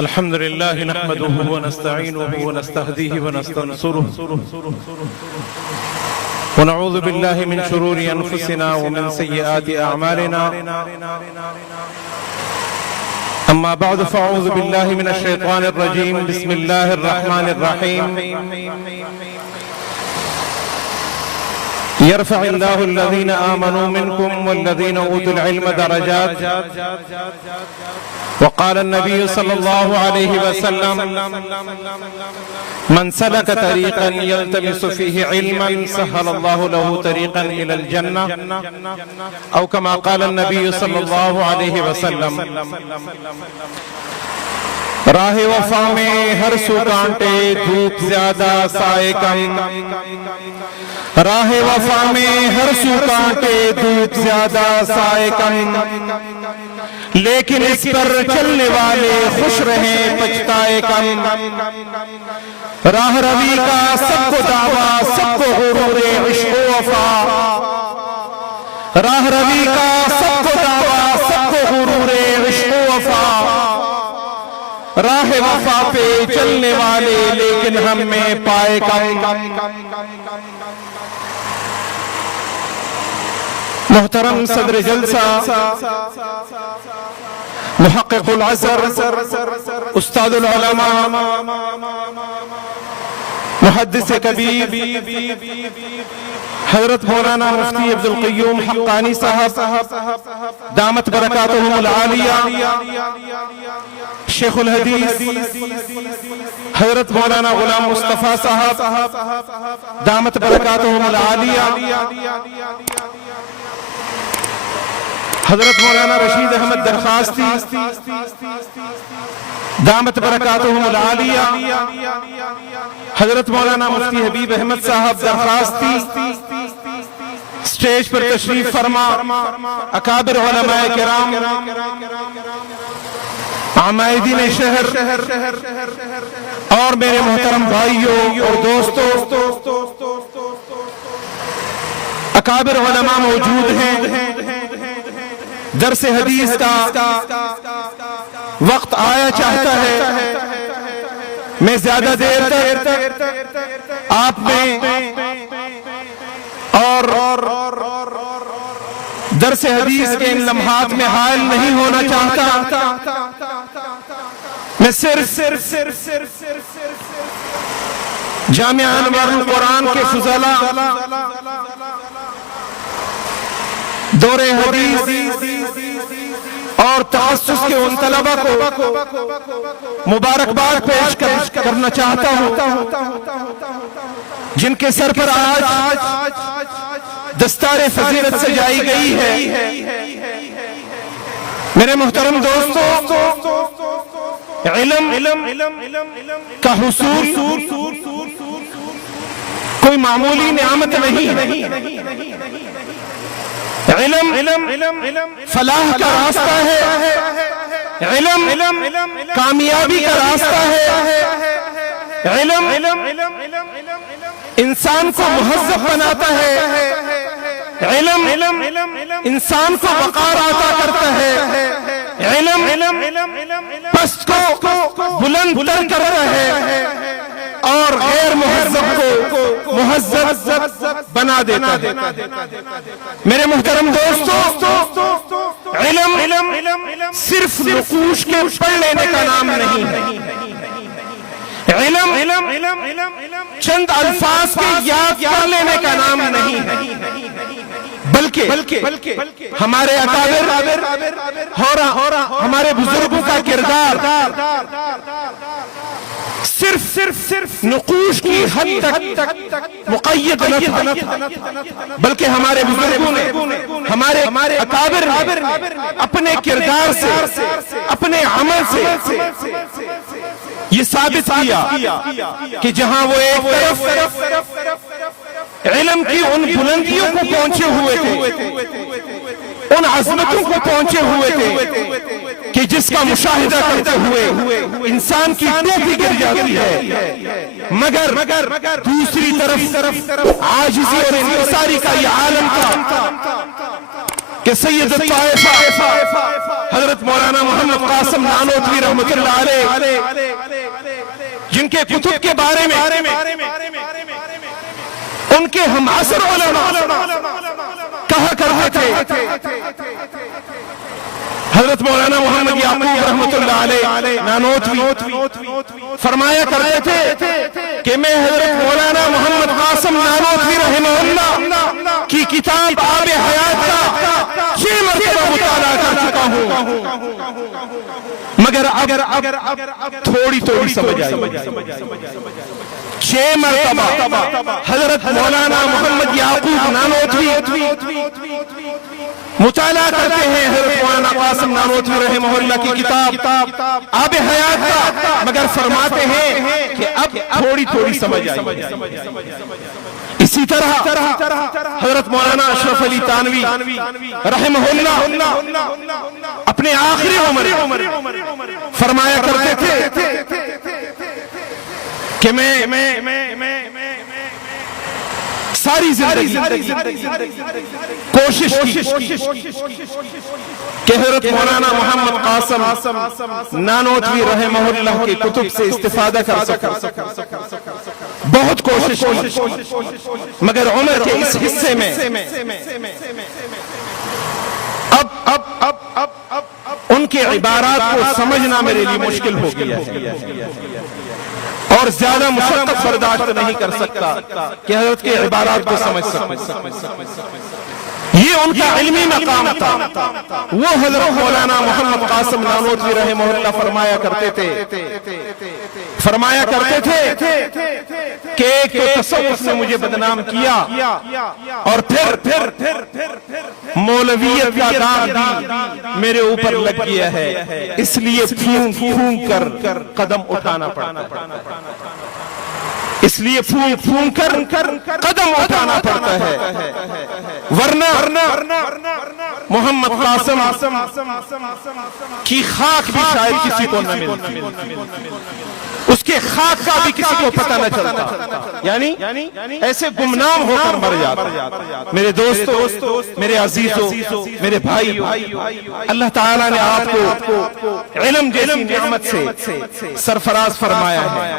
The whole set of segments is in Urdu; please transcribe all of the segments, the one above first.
الحمد لله نحمده ونستعينه ونستهديه ونستنصره ونعوذ بالله من شرور أنفسنا ومن سيئات أعمالنا. أما بعد فأعوذ بالله من الشيطان الرجيم. بسم الله الرحمن الرحيم. يرفع الله الذين آمنوا منكم والذين أوتوا العلم درجات. وقال النبي صلى الله عليه وسلم: من سلك طريقا يلتمس فيه علما سهل الله له طريقا إلى الجنة، أو كما قال النبي صلى الله عليه وسلم. راہ وفا میں ہر سو کانٹے دھوپ زیادہ سائے کم. راہ وفا میں ہر سو کانٹے دھوپ زیادہ سائے کم، لیکن اس پر چلنے والے خوش رہیں پچھتائے کم. راہ روی کا سب کو دعویٰ، سب کو غرور عشق و وفا. راہ روی کا سب کو دعویٰ، سب کو غرور عشق و وفا. راہ وفا پہ چلنے والے لیکن ہم میں پائے کم. محترم صدر جلسہ، محقق العصر، استاد العلماء، محدث کبیر حضرت مولانا مفتی عبدالقیوم حقانی صاحب دامت برکاتہم العالیہ، شیخ الحدیث حضرت مولانا غلام مصطفیٰ صاحب دامت برکاتہم العالیہ، حضرت مولانا رشید احمد درخواستی دامت برکاتہم العالیہ، حضرت مولانا مفتی حبیب احمد صاحب درخواستی، سٹیج پر تشریف فرما اکابر علماء کرام، عمائدین شہر اور میرے محترم بھائیوں اور دوستوں، اکابر علماء موجود ہیں. درس حدیث کا وقت آیا چاہتا ہے. میں زیادہ دیر تک آپ میں اور درس حدیث کے ان لمحات میں حائل نہیں ہونا چاہتا. میں صرف جامعہ انوار القرآن کے فضلاء، دور حدیث اور تخصص کے ان طلبہ کو مبارکباد پیش کرنا چاہتا ہوں جن کے سر پر آج دستار فضیلت سجائی گئی ہے. میرے محترم دوستو، علم کا حصول کوئی معمولی نعمت نہیں. علم فلاح کا راستہ ہے، علم کامیابی کا راستہ ہے، علم انسان کو مہذب بناتا ہے، علم انسان کو وقار عطا کرتا ہے، علم پست کو بلند تر کرتا ہے اور غیر مہذب کو مہذب بنا دیتا ہے. میرے محترم دوستو، علم صرف نقوش کے پڑھ لینے کا نام نہیں. علم چند الفاظ کے یاد کر لینے کا نام نہیں، بلکہ ہمارے اکابر اور ہمارے بزرگوں کا کردار صرف نقوش کی حد تک مقید نہ تھا، بلکہ ہمارے بزرگوں نے، ہمارے اکابر نے اپنے کردار سے، اپنے عمل سے یہ ثابت کیا کہ جہاں وہ ایک طرف علم کی ان بلندیوں کو پہنچے ہوئے تھے، ان عظمتوں کو پہنچے ہوئے تھے کہ جس کا مشاہدہ کرتے ہوئے انسان کی ٹوپی گر جاتی ہے، مگر دوسری طرف عاجزی اور انکساری کا یہ عالم تھا کہ سید الطائفہ حضرت مولانا محمد قاسم نانوتوی رحمۃ اللہ علیہ جن کے کتب کے بارے میں ان کے ہم عصر علماء کہا کرتے تھے، حضرت مولانا محمد یعقوب رحمۃ اللہ علیہ نانوتوی فرمایا کرتے تھے کہ میں حضرت مولانا محمد قاسم نانوتوی رحمہ اللہ کی کتاب آب حیات کا 6 مرتبہ مطالعہ کر چکا ہوں، مگر اگر تھوڑی سمجھ آئی۔ 6 مرتبہ حضرت مولانا محمد یعقوب نانوتوی مطالعہ کرتے ہیں حضرت مولانا قاسم نانوتوی رحمہ اللہ کی کتاب آب حیات کا، مگر فرماتے ہیں کہ اب تھوڑی سمجھ آئی۔ اسی طرح حضرت مولانا اشرف علی تانوی رحمہ اللہ اپنے آخری عمر فرمایا کرتے تھے کہ میں ساری زندگی کوشش کی کہ حضرت مولانا محمد قاسم نانوتوی رحمہ اللہ کے کتب سے استفادہ کر سکوں، بہت کوشش کی، مگر عمر کے اس حصے میں اب ان کے عبارات کو سمجھنا میرے لیے مشکل ہو گیا ہے، اور زیادہ مشقت برداشت نہیں کر سکتا کہ حضرت کے عبارات کو سمجھ سکوں۔ یہ ان کا علمی مقام تھا۔ وہ حضرت مولانا محمد قاسم نانوتوی رحمہ اللہ فرمایا کرتے تھے کہ ایک تصوف نے مجھے بدنام کیا اور پھر مولویت کا داغ بھی میرے اوپر لگ گیا ہے، اس لیے پھونک کر قدم اٹھانا پڑتا، اس لیے پھونک کر قدم اٹھانا پڑتا ہے، ورنہ محمد قاسم کی خاک بھی شاید کسی کو نہ ملتی، اس کے خاک کا بھی کسی کو پتہ نہ چلتا، یعنی ایسے گمنام ہو کر مر جاتا۔ میرے دوستو، میرے عزیزو، میرے بھائیو، اللہ تعالیٰ نے آپ کو علم جیسی نعمت سے سرفراز فرمایا ہے۔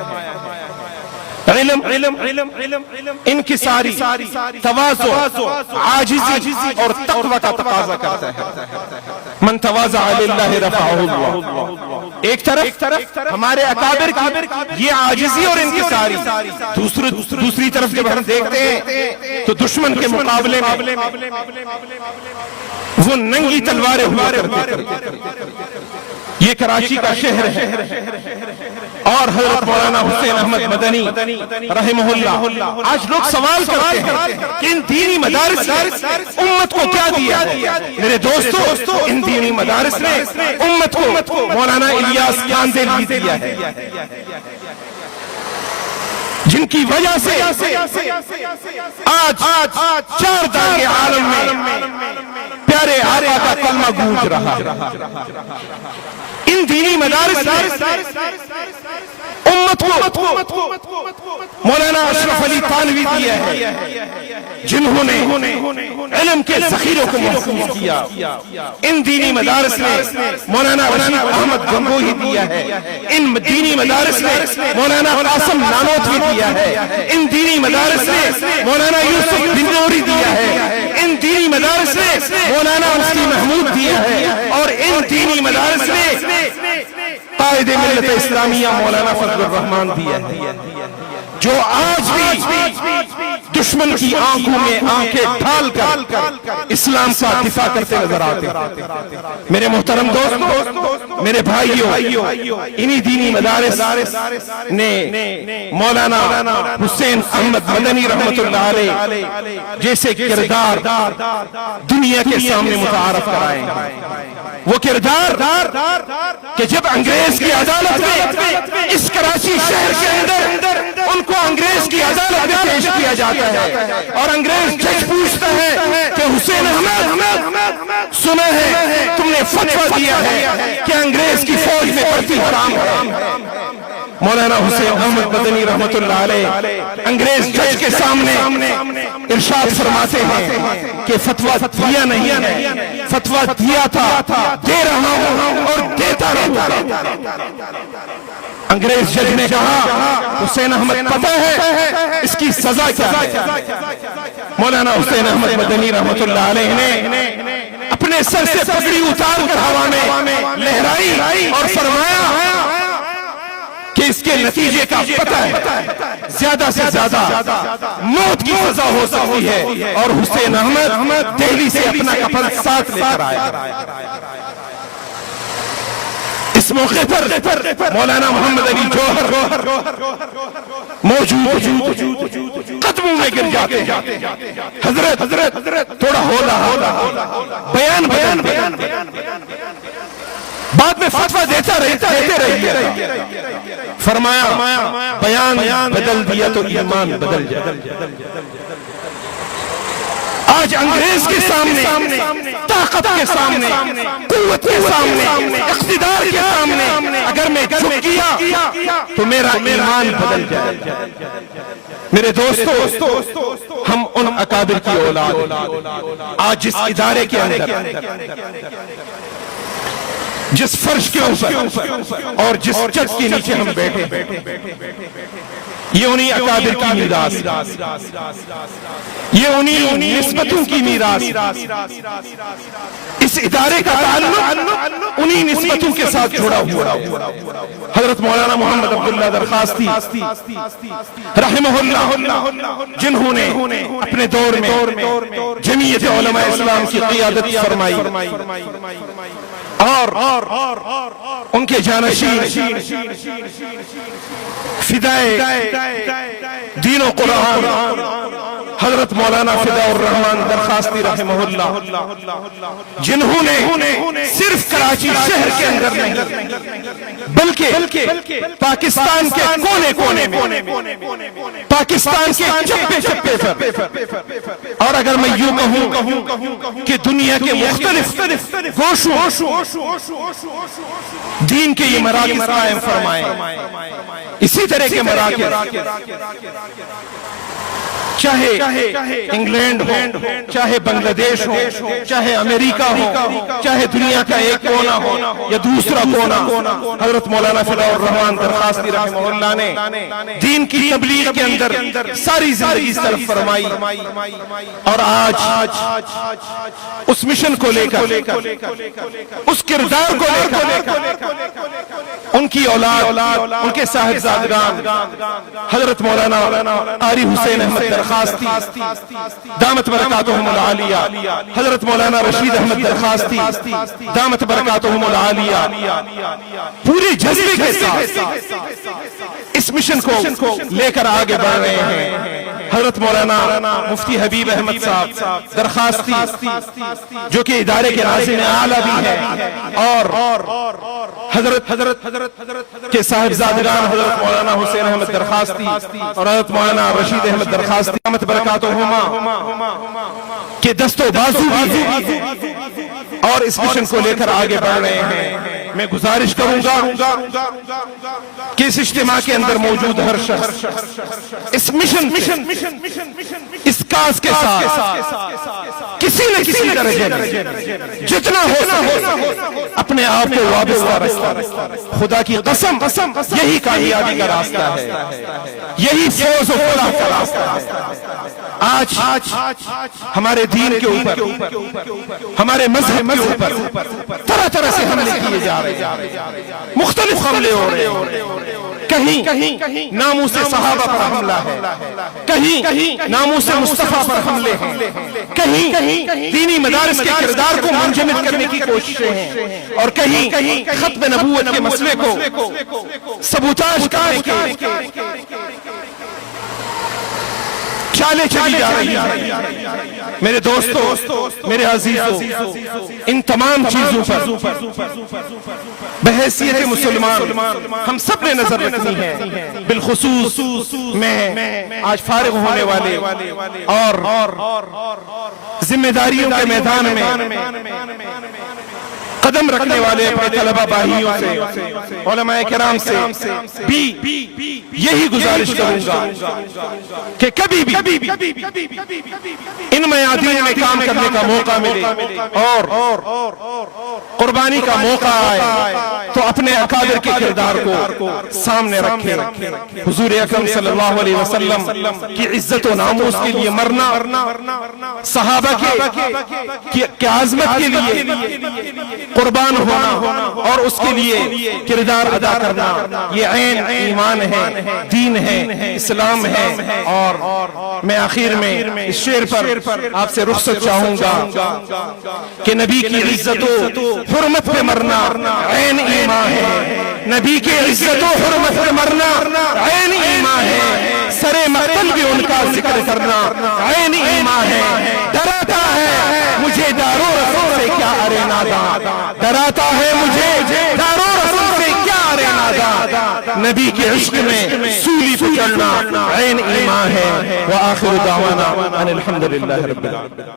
علم انکساری، تواضع، عاجزی اور تقوی کا تقاضا کرتا ہے۔ من تواضع للہ رفعہ اللہ۔ ایک طرف ہمارے اکابر کی یہ عاجزی اور انکساری، دوسری طرف جب ہم دیکھتے ہیں تو دشمن کے مقابلے میں وہ ننگی تلواریں ہوا کرتے تھے۔ یہ کراچی کا شہر ہے، اور حضرت مولانا حسین احمد مدنی رحمہ اللہ، آج لوگ سوال کرتے ہیں کہ ان دینی مدارس نے امت کو کیا دیا ہے؟ میرے دوستو، ان دینی مدارس نے امت کو مولانا الیاس قاندیلوی دیا ہے، جن کی وجہ سے آج 4 دانگے عالم میں پیارے آقا کا کلمہ گونج رہا ہے۔ ان دینی مدارس نے امت کو مولانا اشرف علی تانوی دیا ہے، جنہوں نے علم کے ذخیروں کو محفوظ کیا۔ ان دینی مدارس نے مولانا رشید احمد گنگوہی دیا ہے، ان دینی مدارس نے مولانا قاسم نانوتوی دیا ہے، ان دینی مدارس نے مولانا یوسف بن نوری دیا ہے، ان دینی مدارس نے مولانا مفتی محمود دیا ہے، اور ان دینی مدارس نے قائد ملت اسلامیہ مولانا فضل الرحمان دیا ہے، جو آج بھی دشمن کی آنکھوں میں آنکھیں ڈھال کر اسلام کا دفاع کرتے نظر آتے ہیں۔ میرے محترم دوستو، میرے بھائیوں، انہی دینی مدارس نے مولانا حسین احمد مدنی رحمۃ اللہ علیہ جیسے کردار دنیا کے سامنے متعارف کرائے ہیں۔ وہ کردار کہ جب انگریز کی عدالت میں اس کراچی شہر کے اندر ان کو انگریز کی عدالت میں پیش کیا جاتا ہے، اور انگریز جج پوچھتا ہے کہ حسین احمد، سنا ہے تم نے فتویٰ دیا ہے کہ انگریز کی فوج میں بھرتی حرام ہے۔ مولانا حسین احمد مدنی رحمت اللہ علیہ انگریز جج کے سامنے ارشاد فرماتے ہیں کہ فتویٰ دیا نہیں ہے، فتویٰ دیا تھا، دے رہا ہوں اور دیتا رہوں گا۔ انگریز جج نے کہا حسین احمد پتہ ہے اس کی سزا کیا ہے؟ مولانا حسین احمد مدنی رحمت اللہ علیہ نے اپنے سر سے پگڑی اتار کر ہوا میں لہرائی اور فرمایا کہ اس کے نتیجے کا پتہ ہے، زیادہ سے زیادہ موت کی سزا ہو سکتی ہے۔ اور حسین احمد دہلی سے اپنا کفن ساتھ لے کر آیا۔ اس موقع پر مولانا محمد علی جوہر موجود قدموں میں گر جاتے ہیں، حضرت تھوڑا ہولا بیان بعد میں فتویٰ دیتے رہیے۔ فرمایا بیان بدل دیا تو ایمان بدل جائے۔ آج انگریز کے سامنے، طاقت کے سامنے، قوت کے سامنے، اقتدار کے سامنے اگر میں جھک گیا تو میرا ایمان بدل جائے۔ میرے دوستو، ہم ان اکابر کی اولاد آج جس ادارے کے اندر، جس فرش کے اوپر اور جس چھت کے نیچے ہم بیٹھے، یہ انہی اکابر کی میراث، یہ انہی نسبتوں کی میراث، اس ادارے کا تعلق انہی نسبتوں کے ساتھ جڑا ہوا۔ حضرت مولانا محمد عبداللہ درخواستی رحمہ اللہ، جنہوں نے اپنے دور میں جمعیت علماء اسلام کی قیادت فرمائی اور ان کے جانشین فدائے دین و قرآن حضرت مولانا فداء الرحمن درخواستی رحمہ اللہ، جنہوں نے صرف کراچی شہر کے اندر نہیں بلکہ پاکستان کے کونے کونے میں، پاکستان کے چپے چپے پر، اور اگر میں یوں کہوں کہ دنیا کے مختلف گوشوں دین کے یہ مراکز قائم فرمائے، اسی طرح کے مراکز چاہے انگلینڈ ہو، چاہے بنگلہ دیش ہو، چاہے امریکہ ہو، چاہے دنیا کا ایک کونا ہو یا دوسرا کونا، حضرت مولانا فداء الرحمن درخواستی رحمہ اللہ نے دین کی تبلیغ کے اندر ساری زندگی صرف فرمائی، اور آج اس مشن کو لے کر، اس کردار کو لے کر ان کی اولاد، ان کے صاحبزادگان حضرت مولانا قاری حسین احمد درخواستی دامت برکاتہم العالیہ، حضرت مولانا رشید احمد درخواستی دامت برکاتہم العالیہ پورے جذبے کے ساتھ اس مشن کو لے کر آگے بڑھ رہے ہیں۔ حضرت مولانا مفتی حبیب احمد صاحب درخواستی جو کہ ادارے کے ناظم اعلیٰ بھی ہے، اور حضرت کے صاحبزادگان حضرت مولانا حسین احمد درخواستی اور حضرت مولانا رشید احمد درخواستی دامت برکاتہما کے دست و بازو بھی اور اس مشن کو لے کر آگے بڑھ رہے ہیں۔ میں گزارش کروں گا کہ اس اجتماع کے اندر موجود ہر شخص اس مشن اس کاز کے ساتھ کسی نہ کسی درجے میں جتنا ہو اپنے آپ کو وابستہ رکھیں۔ خدا کی قسم یہی کامیابی کا راستہ ہے، یہی فوز و فلاح کا راستہ ہے۔ آج ہمارے دین کے اوپر، ہمارے مذہب کے اوپر طرح طرح سے حملے کیے جا رہے ہیں، مختلف حملے ہو رہے ہیں۔ کہیں ناموس صحابہ پر حملہ ہے، کہیں ناموس مصطفیٰ پر حملے ہیں، کہیں دینی مدارس کے کردار کو منجمد کرنے کی کوششیں ہیں، اور کہیں ختم نبوت کے مسئلے کو سبوتاژ کرنے کے چالیں چلی جا رہی ہیں۔ میرے دوستو، میرے عزیزو، ان تمام چیزوں پر بحیثیت مسلمان ہم سب نے نظر رکھنی ہے، بالخصوص میں آج فارغ ہونے والے اور ذمہ داریوں کے میدان میں قدم رکھنے والے اپنے طلبہ بھائیوں سے، علماء کرام سے بھی یہی گزارش کروں گا کہ کبھی بھی ان میادین میں کام کرنے کا موقع ملے اور قربانی کا موقع آئے تو اپنے اکابر کے کردار کو سامنے رکھیں۔ حضور اکرم صلی اللہ علیہ وسلم کی عزت و ناموس کے لیے مرنا، صحابہ کی عظمت کے لیے قربان ہونا اور اس کے لیے کردار ادا کرنا، یہ عین ایمان ہے، دین ہے، اسلام ہے۔ اور میں آخر میں اس شعر پر آپ سے رخصت چاہوں گا کہ نبی کی عزت و حرمت پہ مرنا عین ایمان ہے، نبی کی عزت و حرمت پہ مرنا عین ایمان ہے، سر مقتل بھی ان کا ذکر کرنا عین ایمان ہے۔ ڈراتا ہے مجھے دار و رسول سے کیا ارے ناداں، ڈراتا ہے مجھے دار و رسول سے کیا ارے ناداں، نبی کے عشق میں سولی پہ چڑھنا عین ایمان ہے۔ وآخر دعوانا ان الحمدللہ رب العالمین۔